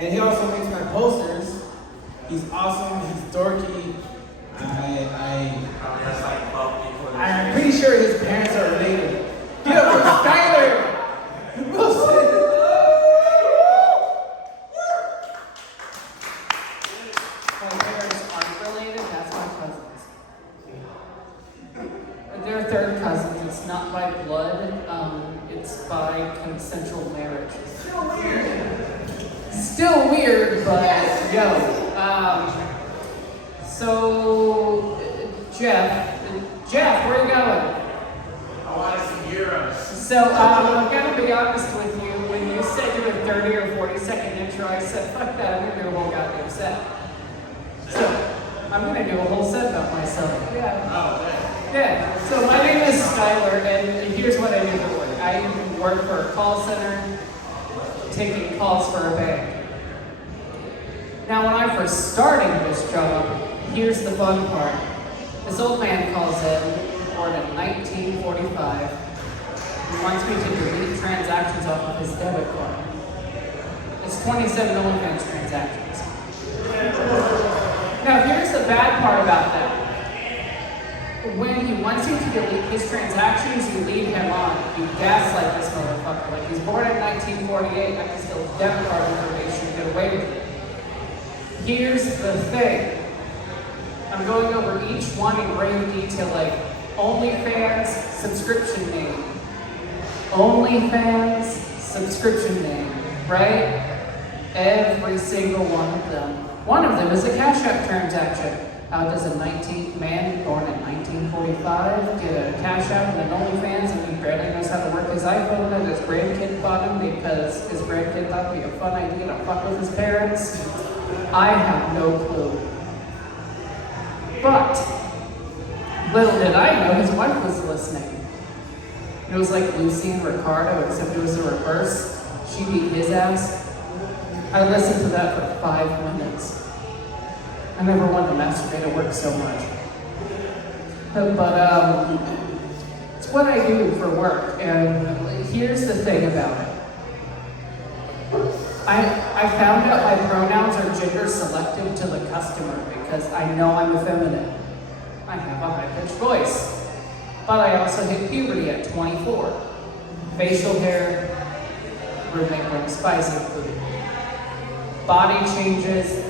And he also makes my posters. He's awesome. He's dorky. I'm pretty sure his parents are related. Get up for Skyler Wilson. My parents aren't related. That's my cousins. They're third cousins. It's not by blood. It's by consensual marriage. Still weird, but yo. So, Jeff, where are you going? I want to see heroes. So, I'm going to be honest with you. When you said you were 30 or 40-second intro, I said, fuck that, I'm going to do a whole goddamn set. So, I'm going to do a whole set about myself. Yeah. Oh, okay. Yeah. So, my name is Skyler, and here's what I do for work. I work for a call center, taking calls for a bank. Now, when I first started this job, here's the fun part. This old man calls in, born in 1945. He wants me to delete transactions off of his debit card. It's 27 OnlyFans transactions. Now, here's the bad part about that. When he wants you to delete his transactions, you lead him on. You gaslight this motherfucker. Like, he's born in 1948, I can steal debit card information and get away with it. Here's the thing. I'm going over each one in great detail, like OnlyFans subscription name. OnlyFans subscription name, right? Every single one of them. One of them is a Cash App transaction. How does a 19th man born in 1945 get a Cash App and an OnlyFans and he barely knows how to work his iPhone and his grandkid bought him because his grandkid thought it'd be a fun idea to fuck with his parents? I have no clue. But little did I know his wife was listening. It was like Lucy and Ricardo, except it was the reverse. She beat his ass. I listened to that for 5 minutes. I never wanted to masturbate at work so much. But it's what I do for work, and here's the thing about it. I found out my pronouns are gender selective to the customer because I know I'm feminine. I have a high-pitched voice. But I also hit puberty at 24. Facial hair, roommate brings spicy food. Body changes,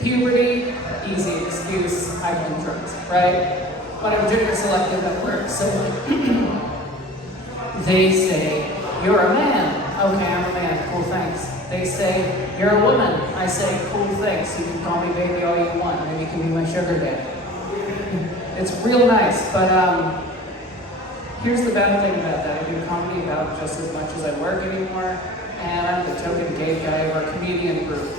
puberty, easy excuse, I've been drugs, right? But I'm gender selective at work, so they say, you're a man. Okay, I'm a man, cool, thanks. They say, you're a woman. I say, cool, thanks. You can call me baby all you want. Maybe you can be my sugar daddy. It's real nice, but here's the bad thing about that. I do comedy about just as much as I work anymore, and I'm the token gay guy of our comedian group.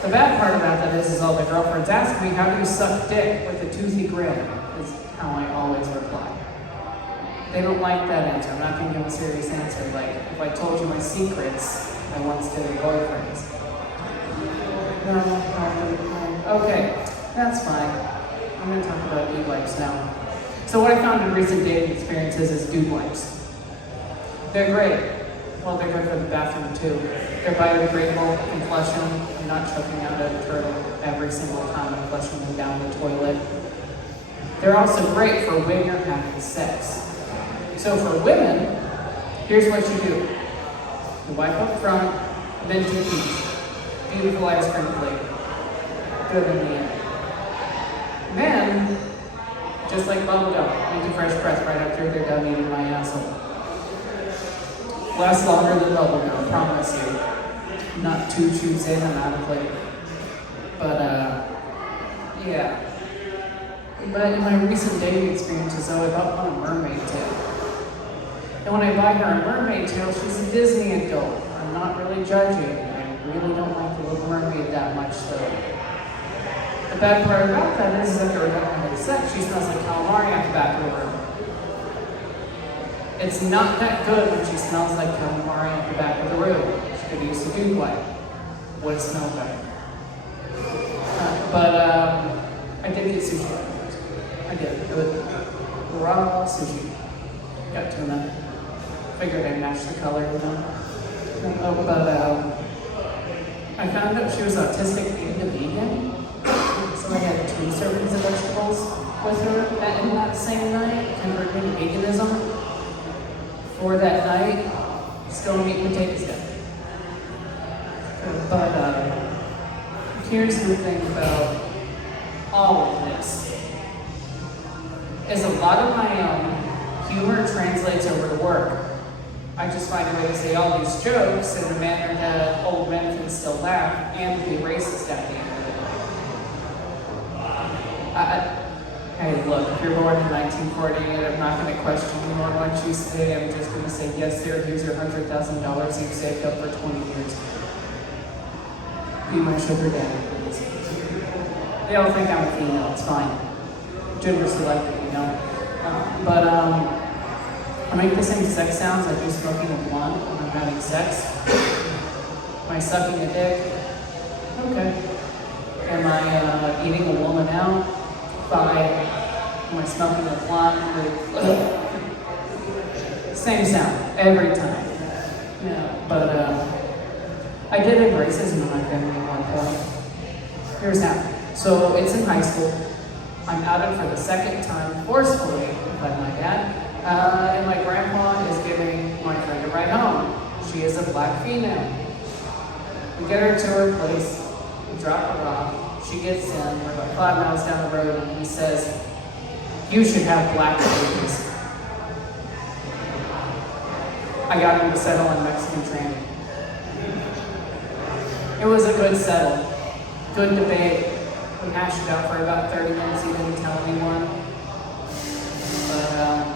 The bad part about that is all the girlfriends ask me, how do you suck dick with a toothy grin? Is how I always reply. They don't like that answer. I'm not going to give a serious answer. Like, if I told you my secrets, I once did with boyfriends. No, okay, that's fine. I'm going to talk about dude wipes now. So what I found in recent dating experiences is dude wipes. They're great. Well, they're good for the bathroom too. They're biodegradable, you can flush them. I'm not choking out a turtle every single time I'm flushing them down the toilet. They're also great for when you're having sex. So for women, here's what you do. You wipe up front, then 2 feet. Beautiful ice cream flavor. Good in the end. Men, just like bubble gum, make a fresh press right after they're done eating my asshole. Lasts longer than bubble gum, promise you. Not 2 chews in and out of flavor. But yeah. But in my recent dating experiences, though, I bought one a mermaid tail. And when I buy her a mermaid tail, she's a Disney adult. I'm not really judging. I really don't like the Little Mermaid that much, though. The bad part about that is after we're done having sex, she smells like calamari at the back of the room. It's not that good when she smells like calamari at the back of the room. She could use a dude wipe. Would smell better. But I did get sushi. I did. Good. Raw sushi. Got tuna. Figured I'd match the color, you know. I found out she was autistic and a vegan. So I had 2 servings of vegetables with her in that same night, converting to veganism. For that night, still meat and potatoes then. But here's the thing about all of this, is a lot of my humor translates over to work. I just find a way to say all these jokes in a manner that old men can still laugh and be racist at the end of it. Hey, look, if you're born in 1948, I'm not going to question you on what you say. I'm just going to say, yes, sir, here's your $100,000 you've saved up for 20 years. Be my sugar daddy, please. They all think I'm a female, it's fine. Gender selective, you know. I make the same sex sounds I do smoking a blunt when I'm having sex. Am I sucking a dick? Okay. Am I eating a woman out? Fine. Am I smoking a blunt? Same sound, every time. Yeah, but I did have racism in my family at one point. Here's how. So it's in high school. I'm outed for the second time forcefully by my dad. And my grandpa is giving my friend a ride home. She is a black female. We get her to her place, we drop her off, she gets in, we're about 5 miles down the road, and he says, "You should have black babies." I got him to settle on Mexican training. It was a good settle, good debate. We hashed it out for about 30 minutes, he didn't tell anyone. But,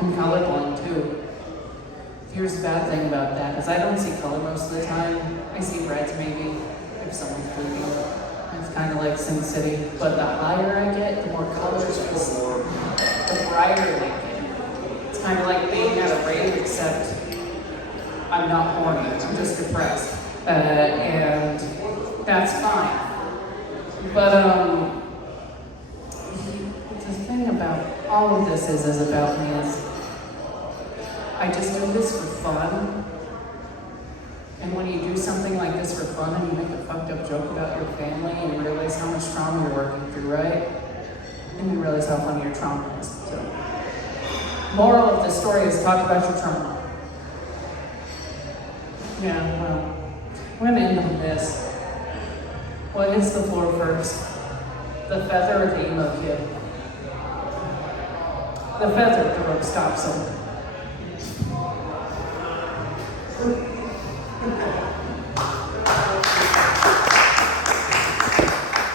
I'm colorblind too. Here's the bad thing about that, is I don't see color most of the time. I see reds maybe, if someone's bleeding. It's kind of like Sin City. But the higher I get, the more colors I see. The brighter they get. It's kind of like being at a rave, except I'm not horny, I'm just depressed. And that's fine. But the thing about all of this is about me is I just do this for fun. And when you do something like this for fun and you make a fucked up joke about your family and you realize how much trauma you're working through, right? And you realize how funny your trauma is. So, moral of the story is talk about your trauma. Yeah, well, I'm gonna end on this. What hits the floor first? The feather or the emo kid? The feather, the rope stops him.